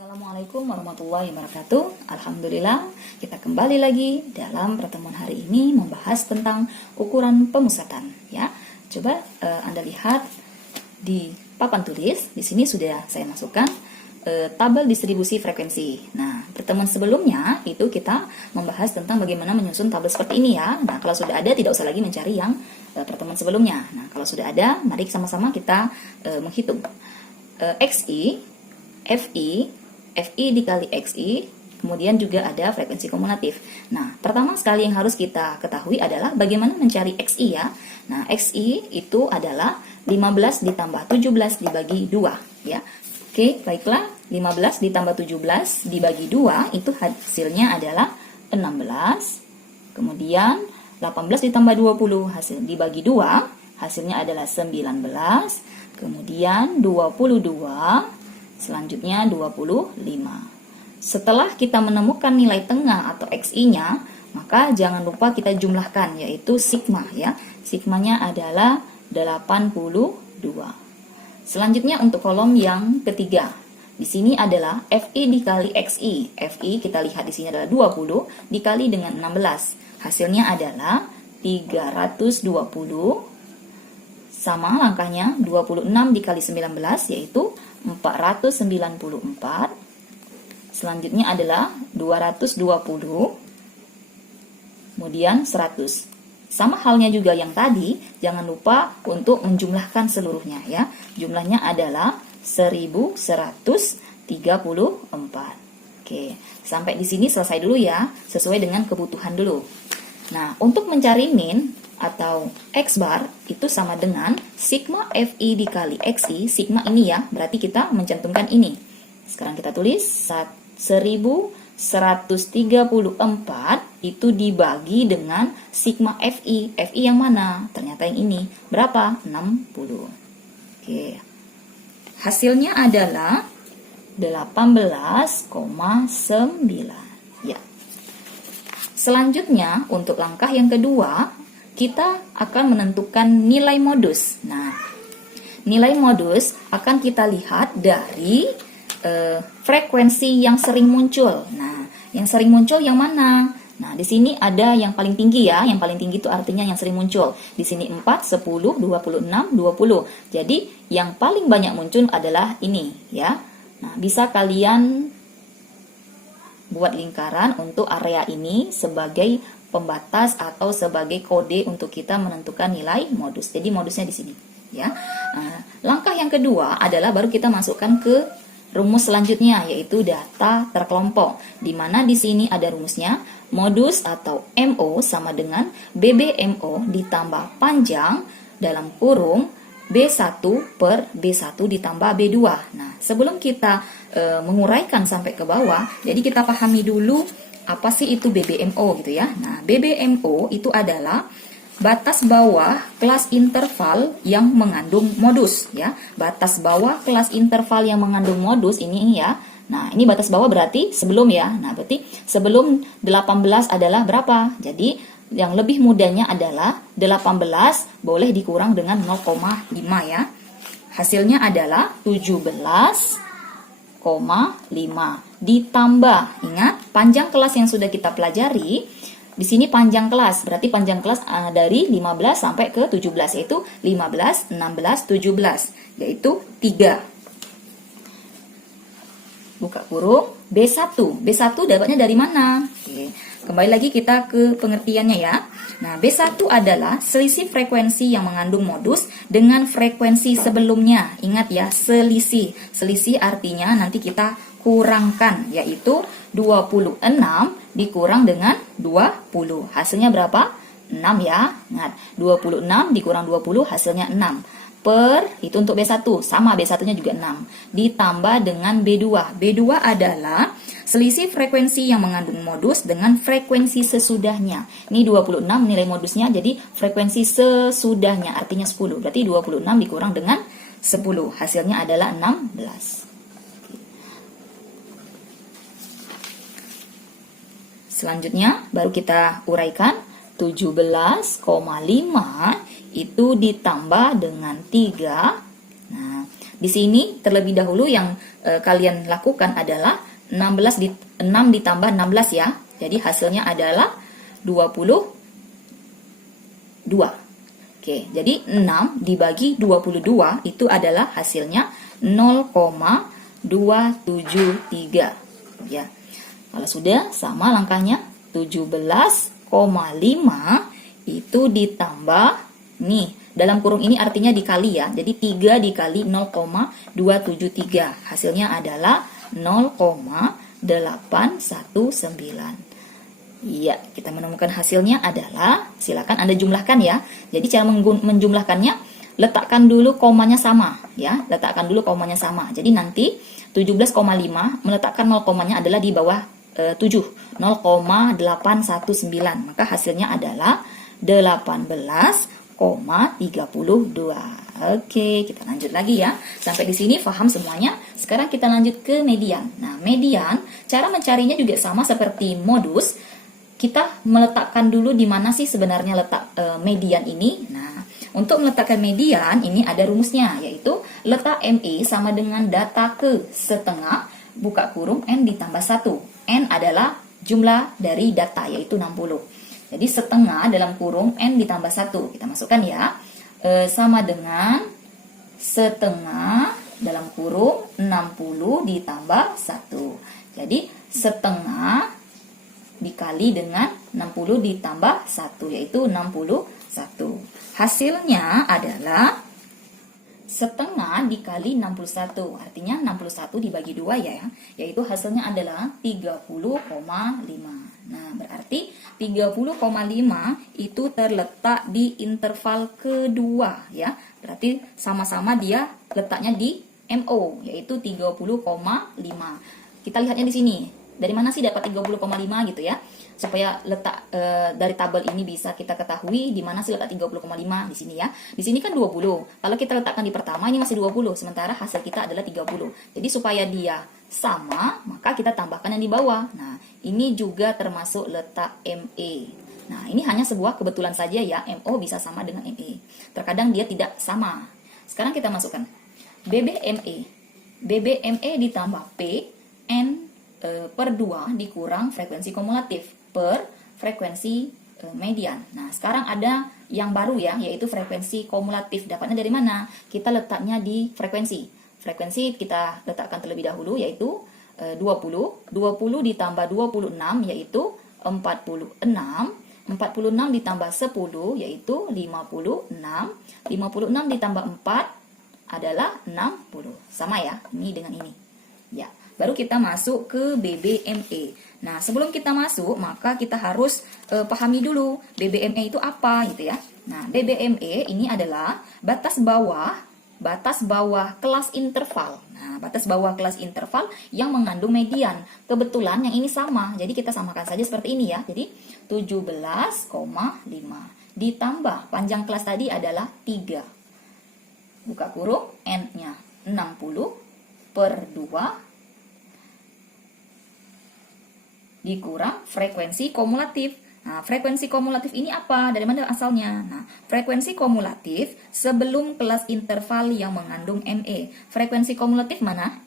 Assalamualaikum warahmatullahi wabarakatuh. Alhamdulillah, kita kembali lagi dalam pertemuan hari ini membahas tentang ukuran pemusatan. Ya, coba Anda lihat di papan tulis. Di sini sudah saya masukkan tabel distribusi frekuensi. Nah, pertemuan sebelumnya itu kita membahas tentang bagaimana menyusun tabel seperti ini ya. Nah, kalau sudah ada tidak usah lagi mencari yang pertemuan sebelumnya. Nah, kalau sudah ada, mari sama-sama kita menghitung XI, FI dikali XI, kemudian juga ada frekuensi kumulatif. Nah, pertama sekali yang harus kita ketahui adalah bagaimana mencari XI ya. Nah, XI itu adalah 15 ditambah 17 dibagi 2 ya. Oke, baiklah, 15 ditambah 17 dibagi 2 itu hasilnya adalah 16. Kemudian 18 ditambah 20 hasil dibagi 2 hasilnya adalah 19. Kemudian 22, selanjutnya 25. Setelah kita menemukan nilai tengah atau XI-nya, maka jangan lupa kita jumlahkan, yaitu sigma ya. Sigmanya adalah 82. Selanjutnya untuk kolom yang ketiga. Di sini adalah FI dikali XI. FI kita lihat di sini adalah 20 dikali dengan 16. Hasilnya adalah 320. Sama langkahnya 26 dikali 19 yaitu 494. Selanjutnya adalah 220. Kemudian 100. Sama halnya juga yang tadi, jangan lupa untuk menjumlahkan seluruhnya ya. Jumlahnya adalah 1134. Oke, sampai di sini selesai dulu ya, sesuai dengan kebutuhan dulu. Nah, untuk mencari min atau X bar itu sama dengan sigma FI dikali XI. Sigma ini ya, berarti kita mencantumkan ini. Sekarang kita tulis 1134 itu dibagi dengan sigma FI. FI yang mana? Ternyata yang ini. Berapa? 60. Oke. Hasilnya adalah 18,9 ya. Selanjutnya untuk langkah yang kedua, kita akan menentukan nilai modus. Nah, nilai modus akan kita lihat dari frekuensi yang sering muncul. Nah, yang sering muncul yang mana? Nah, di sini ada yang paling tinggi ya. Yang paling tinggi itu artinya yang sering muncul. Di sini 4, 10, 26, 20. Jadi, yang paling banyak muncul adalah ini ya. Nah, bisa kalian buat lingkaran untuk area ini sebagai pembatas atau sebagai kode untuk kita menentukan nilai modus. Jadi modusnya di sini, ya. Nah, langkah yang kedua adalah baru kita masukkan ke rumus selanjutnya, yaitu data terkelompok. Di mana di sini ada rumusnya, modus atau MO sama dengan BBMO ditambah panjang dalam kurung B1 per B1 ditambah B2. Nah, sebelum kita menguraikan sampai ke bawah, jadi kita pahami dulu apa sih itu BBMO gitu ya. Nah, BBMO itu adalah batas bawah kelas interval yang mengandung modus ya. Batas bawah kelas interval yang mengandung modus ini ya. Nah, ini batas bawah berarti sebelum ya. Nah, berarti sebelum 18 adalah berapa? Jadi, yang lebih mudahnya adalah 18 boleh dikurang dengan 0,5 ya. Hasilnya adalah 17,5 ditambah, ingat panjang kelas yang sudah kita pelajari. Di sini panjang kelas, berarti panjang kelas dari 15 sampai ke 17, yaitu 15, 16, 17, yaitu 3. Buka kurung, B1. B1 dapatnya dari mana? Oke. Kembali lagi kita ke pengertiannya ya. Nah, B1 adalah selisih frekuensi yang mengandung modus dengan frekuensi sebelumnya. Ingat ya, selisih. Selisih artinya nanti kita kurangkan, yaitu 26 dikurang dengan 20. Hasilnya berapa? 6 ya. Ingat, 26 dikurang 20 hasilnya 6. Per, itu untuk B1, sama B1-nya juga 6. Ditambah dengan B2. B2 adalah selisih frekuensi yang mengandung modus dengan frekuensi sesudahnya. Ini 26 nilai modusnya, jadi frekuensi sesudahnya artinya 10. Berarti 26 dikurang dengan 10. Hasilnya adalah 16. Selanjutnya baru kita uraikan 17,5 itu ditambah dengan 3. Nah, Di sini terlebih dahulu yang kalian lakukan adalah 6 ditambah 16 ya. Jadi hasilnya adalah 22. Oke, jadi 6 dibagi 22 itu adalah hasilnya 0,273. Ya. Kalau sudah sama langkahnya 17,5 itu ditambah nih, dalam kurung ini artinya dikali ya. Jadi 3 dikali 0,273. Hasilnya adalah 0,819. Iya, kita menemukan hasilnya adalah, silakan Anda jumlahkan ya. Jadi cara menjumlahkannya, letakkan dulu komanya sama ya, letakkan dulu komanya sama. Jadi nanti 17,5 meletakkan 0 komanya adalah di bawah 7, 0,819. Maka hasilnya adalah 18,32. Oke, kita lanjut lagi ya. Sampai di sini paham semuanya. Sekarang kita lanjut ke median. Nah, median, cara mencarinya juga sama seperti modus. Kita meletakkan dulu di mana sih sebenarnya letak median ini. Nah, untuk meletakkan median ini ada rumusnya, yaitu letak ME sama dengan data ke setengah, buka kurung N ditambah 1. N adalah jumlah dari data, yaitu 60. Jadi setengah dalam kurung N ditambah 1. Kita masukkan ya. Sama dengan setengah dalam kurung 60 ditambah 1. Jadi setengah dikali dengan 60 ditambah 1, yaitu 61. Hasilnya adalah setengah dikali 61, artinya 61 dibagi 2 ya, yaitu hasilnya adalah 30,5. Nah, berarti 30,5 itu terletak di interval kedua ya. Berarti sama-sama dia letaknya di MO, yaitu 30,5. Kita lihatnya di sini. Dari mana sih dapat 30,5 gitu ya? Supaya letak dari tabel ini bisa kita ketahui di mana sih letak 30,5 di sini ya. Di sini kan 20. Kalau kita letakkan di pertama ini masih 20, sementara hasil kita adalah 30. Jadi supaya dia sama, maka kita tambahkan yang di bawah. Nah, ini juga termasuk letak ME. Nah, ini hanya sebuah kebetulan saja ya, MO bisa sama dengan ME. Terkadang dia tidak sama. Sekarang kita masukkan BBME. BBME ditambah P N per 2 dikurang frekuensi kumulatif per frekuensi median. Nah, sekarang ada yang baru ya, yaitu frekuensi kumulatif. Dapatnya dari mana? Kita letaknya di frekuensi. Frekuensi kita letakkan terlebih dahulu, yaitu 20. 20 ditambah 26, yaitu 46. 46 ditambah 10, yaitu 56. 56 ditambah 4 adalah 60. Sama ya, ini dengan ini. Ya. Baru kita masuk ke BBME. Nah, sebelum kita masuk, maka kita harus pahami dulu BBME itu apa gitu ya. Nah, BBME ini adalah batas bawah kelas interval. Nah, batas bawah kelas interval yang mengandung median. Kebetulan yang ini sama. Jadi kita samakan saja seperti ini ya. Jadi 17,5 ditambah panjang kelas tadi adalah 3. Buka kurung N-nya 60 per 2 dikurang frekuensi kumulatif. Nah, frekuensi kumulatif ini apa? Dari mana asalnya? Nah, frekuensi kumulatif sebelum kelas interval yang mengandung ME. Frekuensi kumulatif mana?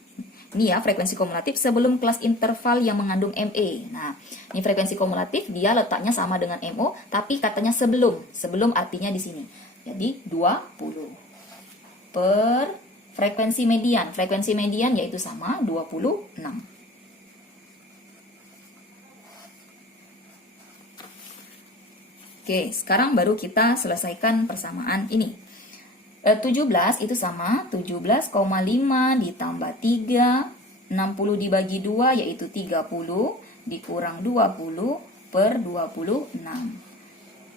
Ini ya, frekuensi kumulatif sebelum kelas interval yang mengandung ME. Nah, ini frekuensi kumulatif, dia letaknya sama dengan MO, tapi katanya sebelum. Sebelum artinya di sini. Jadi, 20 per frekuensi median. Frekuensi median yaitu sama 26. Oke, sekarang baru kita selesaikan persamaan ini. 17 itu sama 17,5 ditambah 3, 60 dibagi 2 yaitu 30, dikurang 20 per 26.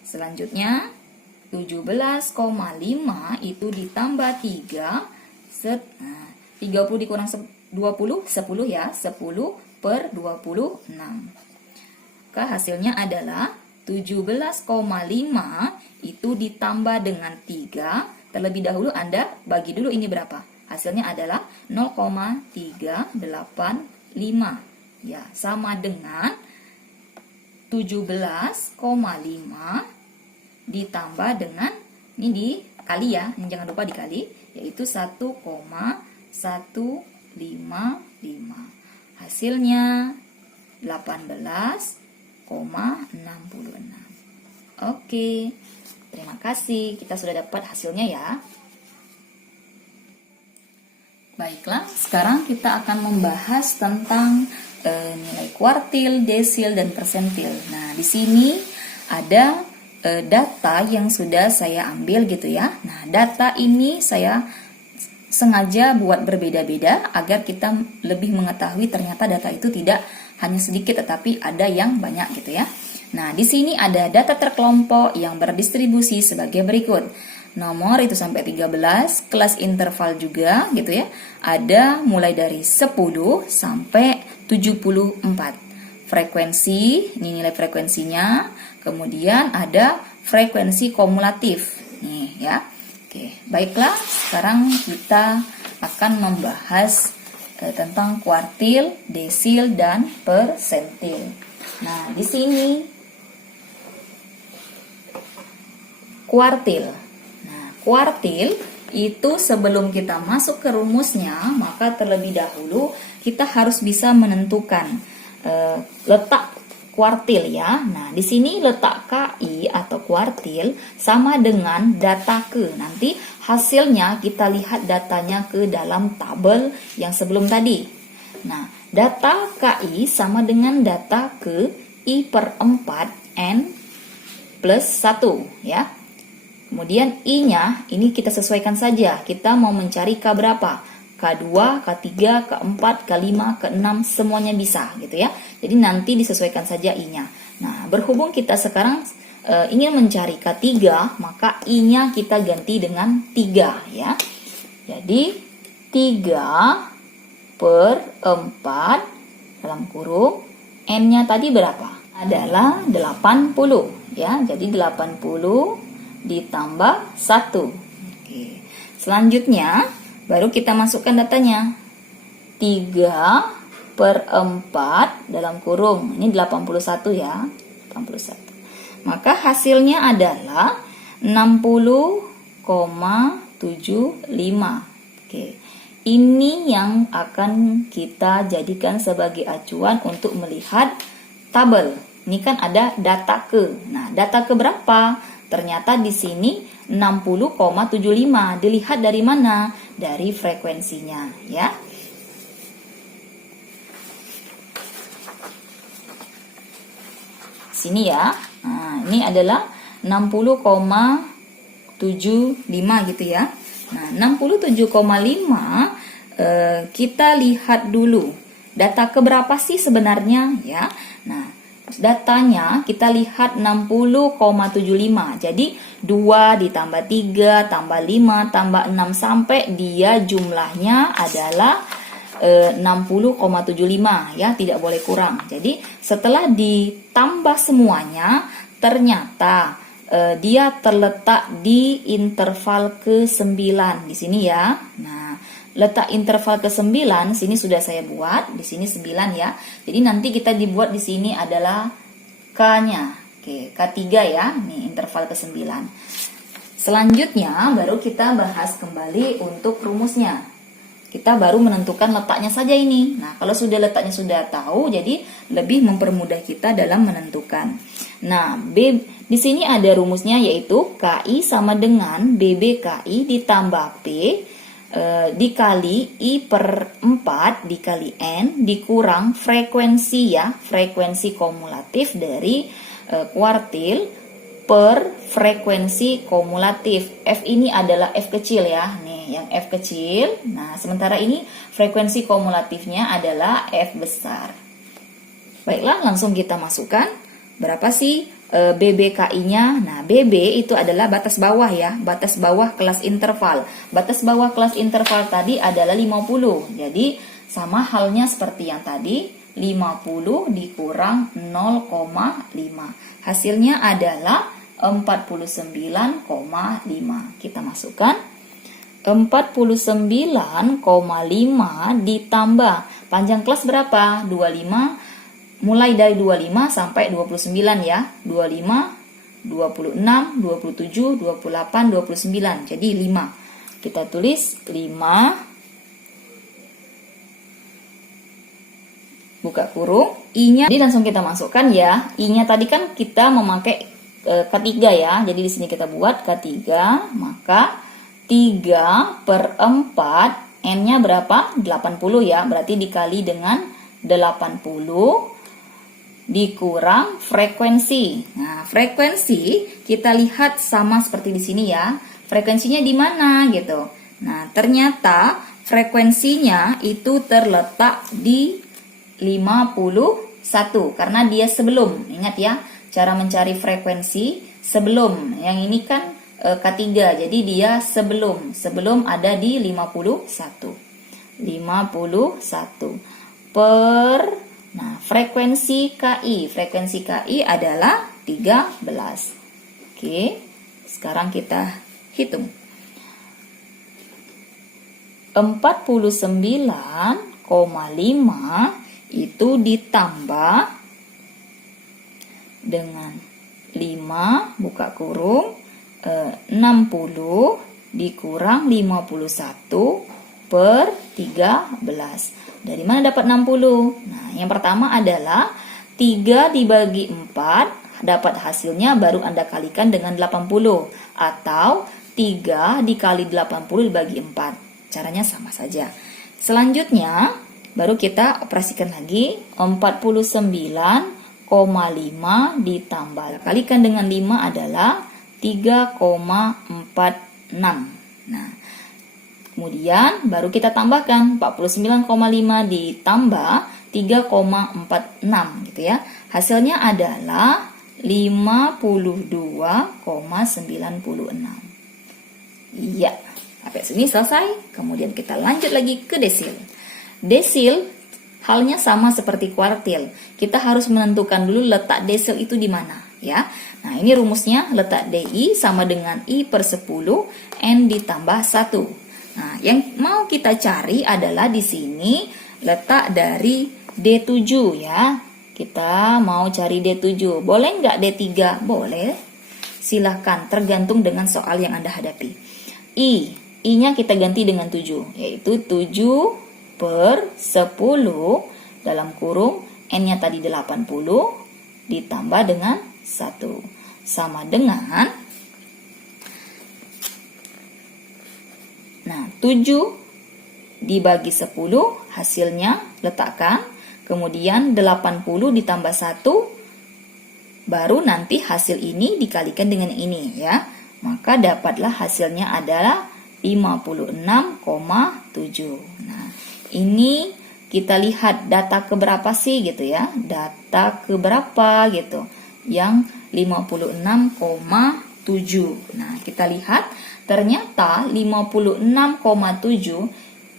Selanjutnya 17,5 itu ditambah 3, 30 dikurang 20, 10 ya, 10 per 26. Maka hasilnya adalah 17,5 itu ditambah dengan 3. Terlebih dahulu Anda bagi dulu ini berapa? Hasilnya adalah 0,385. Ya, sama dengan 17,5 ditambah dengan ini kali ya, jangan lupa dikali, yaitu 1,155. Hasilnya 18,66. Oke, terima kasih, kita sudah dapat hasilnya ya. Baiklah, sekarang kita akan membahas tentang nilai kuartil, desil, dan persentil. Nah, di sini ada data yang sudah saya ambil gitu ya. Nah, data ini saya sengaja buat berbeda-beda agar kita lebih mengetahui ternyata data itu tidak hanya sedikit tetapi ada yang banyak gitu ya. Nah, di sini ada data terkelompok yang berdistribusi sebagai berikut. Nomor itu sampai 13, kelas interval juga gitu ya. Ada mulai dari 10 sampai 74. Frekuensi, ini nilai frekuensinya. Kemudian ada frekuensi kumulatif. Nih ya. Oke, baiklah, sekarang kita akan membahas tentang kuartil, desil, dan persentil. Nah, di sini kuartil. Kuartil itu sebelum kita masuk ke rumusnya, maka terlebih dahulu kita harus bisa menentukan letak kuartil ya. Nah, di sini letak KI atau kuartil sama dengan data ke. Nanti hasilnya kita lihat datanya ke dalam tabel yang sebelum tadi. Nah, data KI sama dengan data ke I per 4 N plus 1 ya. Kemudian I-nya, ini kita sesuaikan saja. Kita mau mencari K berapa? K2, K3, K4, K5, K6, semuanya bisa gitu ya. Jadi nanti disesuaikan saja I-nya. Nah, berhubung kita sekarang ingin mencari K3, maka I-nya kita ganti dengan 3 ya. Jadi 3 per 4 dalam kurung N-nya tadi berapa? Adalah 80 ya. Jadi 80 ditambah 1. Oke. Selanjutnya baru kita masukkan datanya. 3 per 4 dalam kurung. Ini 81 ya. 81. Maka hasilnya adalah 60,75. Oke. Ini yang akan kita jadikan sebagai acuan untuk melihat tabel. Ini kan ada data ke. Nah, data ke berapa? Ternyata di sini 60,75. Dilihat dari mana? Dari frekuensinya, ya. Sini ya. Nah, ini adalah 60,75 gitu ya. Nah, 67,5 kita lihat dulu. Data keberapa sih sebenarnya, ya? Nah, datanya kita lihat 60,75. Jadi 2 ditambah 3 tambah 5 tambah 6 sampai dia jumlahnya adalah 60,75 ya, tidak boleh kurang. Jadi setelah ditambah semuanya ternyata dia terletak di interval ke-9 di sini ya. Nah, letak interval ke-9 sini sudah saya buat, di sini 9 ya. Jadi nanti kita dibuat di sini adalah K-nya. Oke, K3 ya. Nih interval ke-9. Selanjutnya baru kita bahas kembali untuk rumusnya. Kita baru menentukan letaknya saja ini. Nah, kalau sudah letaknya sudah tahu, jadi lebih mempermudah kita dalam menentukan. Nah, di sini ada rumusnya yaitu KI sama dengan BBKI ditambah P dikali I per 4 dikali N dikurang frekuensi ya, frekuensi kumulatif dari kuartil per frekuensi kumulatif. F ini adalah F kecil ya, nih yang F kecil. Nah, sementara ini frekuensi kumulatifnya adalah F besar. Baiklah, langsung kita masukkan. Berapa sih BBKI-nya? Nah, BB itu adalah batas bawah ya, batas bawah kelas interval. Batas bawah kelas interval tadi adalah 50. Jadi, sama halnya seperti yang tadi, 50 dikurang 0,5. Hasilnya adalah 49,5. Kita masukkan 49,5 ditambah panjang kelas berapa? 25. Mulai dari 25 sampai 29 ya. 25 26, 27, 28, 29. Jadi 5. Kita tulis 5 buka kurung, I-nya. Jadi langsung kita masukkan ya. I-nya tadi kan kita memakai K3 ya. Jadi di sini kita buat K3, maka 3/4 N-nya berapa? 80 ya. Berarti dikali dengan 80 dikurang frekuensi. Nah, frekuensi kita lihat sama seperti di sini ya. Frekuensinya di mana gitu. Nah, ternyata frekuensinya itu terletak di 51 karena dia sebelum. Ingat ya, cara mencari frekuensi sebelum. Yang ini kan K3, jadi dia sebelum ada di 51. 51 per, nah frekuensi KI adalah 13. Oke, sekarang kita hitung. 49,5 itu ditambah dengan 5 buka kurung 60 dikurang 51 per 13. Dari mana dapat 60? Nah, yang pertama adalah 3 dibagi 4, dapat hasilnya baru Anda kalikan dengan 80. Atau 3 dikali 80 dibagi 4. Caranya sama saja. Selanjutnya, baru kita operasikan lagi. 49,5 ditambah. Kalikan dengan 5 adalah 3,46. Nah, kemudian baru kita tambahkan 49,5 ditambah 3,46 gitu ya. Hasilnya adalah 52,96. Iya, sampai sini selesai. Kemudian kita lanjut lagi ke desil. Desil halnya sama seperti kuartil. Kita harus menentukan dulu letak desil itu di mana ya. Nah, ini rumusnya, letak DI sama dengan I per 10 N ditambah 1. Nah, yang mau kita cari adalah di sini letak dari D7 ya. Kita mau cari D7. Boleh nggak D3? Boleh. Silahkan, tergantung dengan soal yang Anda hadapi. I-nya kita ganti dengan 7, yaitu 7 per 10 dalam kurung N-nya tadi 80 ditambah dengan 1. Sama dengan, nah 7 dibagi 10 hasilnya letakkan, kemudian 80 ditambah 1, baru nanti hasil ini dikalikan dengan ini ya. Maka dapatlah hasilnya adalah 56,7. Nah, ini kita lihat data keberapa sih gitu ya. Data keberapa gitu. Yang 56,7. Nah, kita lihat ternyata 56,7.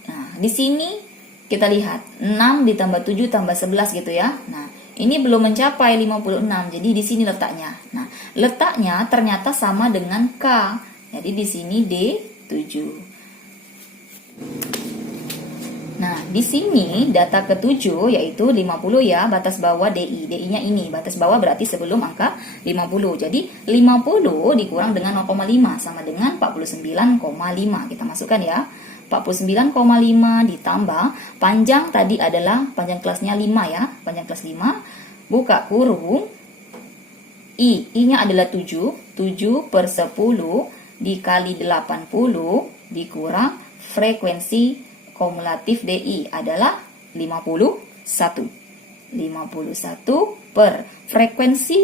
Nah, di sini kita lihat 6 ditambah 7 tambah 11 gitu ya. Nah, ini belum mencapai 56. Jadi di sini letaknya. Nah, letaknya ternyata sama dengan K. Jadi di sini D7. Nah, di sini data ke-7 yaitu 50 ya, batas bawah DI. DI-nya ini, batas bawah berarti sebelum angka 50. Jadi 50 dikurang dengan 0,5 sama dengan 49,5. Kita masukkan ya. 49,5 ditambah panjang tadi adalah panjang kelasnya 5 ya. Panjang kelas 5. Buka kurung. I-nya adalah 7. 7 per 10 dikali 80 dikurang frekuensi kumulatif DI adalah 51. 51 per frekuensi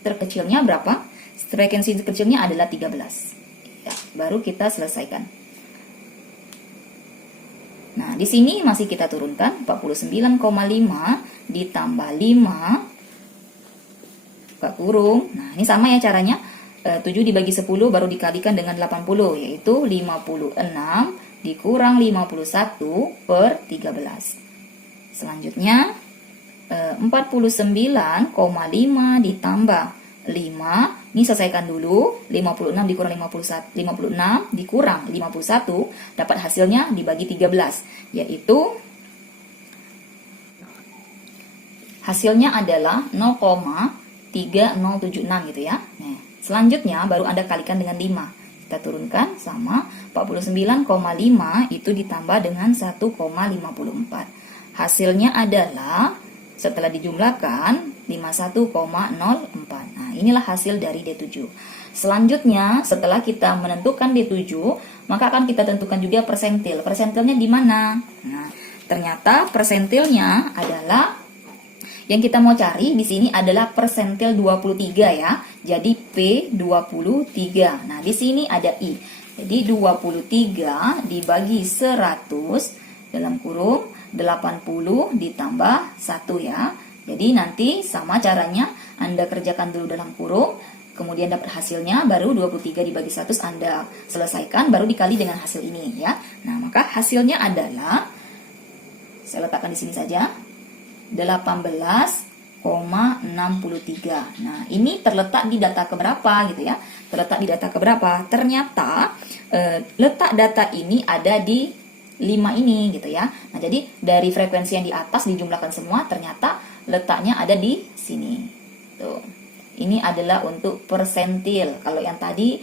terkecilnya berapa? Frekuensi terkecilnya adalah 13. Ya, baru kita selesaikan. Nah, di sini masih kita turunkan 49,5 ditambah 5 buka kurung. Nah, ini sama ya caranya. 7 dibagi 10 baru dikalikan dengan 80 yaitu 56 dikurang 51 per 13. Selanjutnya 49,5 ditambah 5. Ini selesaikan dulu. 56 dikurang 56 dikurang 51 dapat hasilnya dibagi 13, yaitu hasilnya adalah 0,3076 gitu ya. Nah, Selanjutnya baru Anda kalikan dengan 5. Kita turunkan sama 49,5 itu ditambah dengan 1,54. Hasilnya adalah setelah dijumlahkan 51,04. Nah, inilah hasil dari D7. Selanjutnya, setelah kita menentukan D7, maka akan kita tentukan juga persentil. Persentilnya di mana? Nah, ternyata persentilnya adalah yang kita mau cari di sini adalah persentil 23 ya. Jadi P23. Nah, di sini ada I. Jadi 23 dibagi 100 dalam kurung 80 ditambah 1 ya. Jadi nanti sama caranya Anda kerjakan dulu dalam kurung, kemudian dapat hasilnya, baru 23 dibagi 100 Anda selesaikan, baru dikali dengan hasil ini ya. Nah, maka hasilnya adalah, saya letakkan di sini saja, 18,63. Nah, ini terletak di data keberapa gitu ya. Terletak di data keberapa? Ternyata letak data ini ada di 5 ini gitu ya. Nah, jadi dari frekuensi yang di atas dijumlahkan semua, ternyata letaknya ada di sini. Tuh. Ini adalah untuk persentil. Kalau yang tadi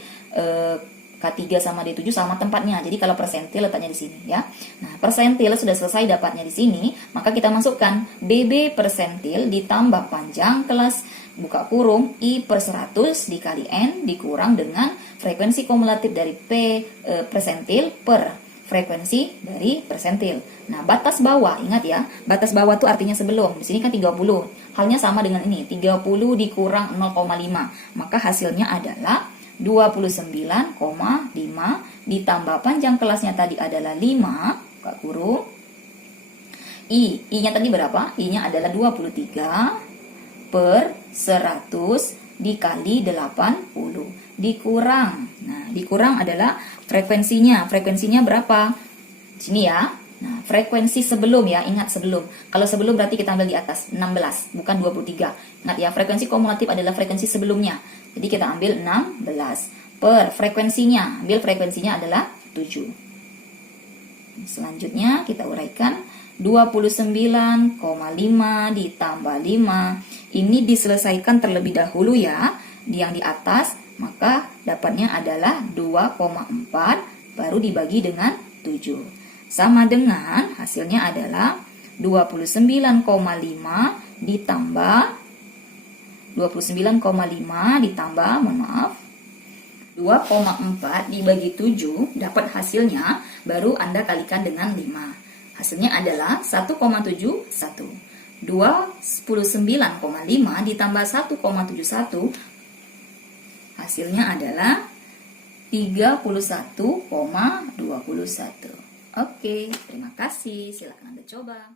K3 sama D7 sama tempatnya. Jadi kalau persentil letaknya di sini ya. Nah, persentil sudah selesai dapatnya di sini, maka kita masukkan BB persentil ditambah panjang kelas buka kurung I per 100 dikali N dikurang dengan frekuensi kumulatif dari P persentil per frekuensi dari persentil. Nah, batas bawah, ingat ya, batas bawah itu artinya sebelum. Di sini kan 30. Halnya sama dengan ini, 30 dikurang 0,5. Maka hasilnya adalah 29,5 ditambah panjang kelasnya tadi adalah 5, buka kurung. I-nya tadi berapa? I-nya adalah 23 per 100 dikali 80 dikurang. Nah, dikurang adalah frekuensinya. Frekuensinya berapa? Sini ya. Nah, frekuensi sebelum ya, ingat sebelum. Kalau sebelum berarti kita ambil di atas 16, bukan 23. Ingat ya, frekuensi kumulatif adalah frekuensi sebelumnya. Jadi kita ambil 16 per frekuensinya. Ambil frekuensinya adalah 7. Selanjutnya kita uraikan 29,5 ditambah 5. Ini diselesaikan terlebih dahulu ya, yang di atas, maka dapatnya adalah 2,4 baru dibagi dengan 7. Sama dengan hasilnya adalah 29,5 ditambah 2,4 dibagi 7 dapat hasilnya, baru Anda kalikan dengan 5. Hasilnya adalah 1,71. 29,5 ditambah 1,71 hasilnya adalah 31,21. Oke, terima kasih. Silakan Anda coba.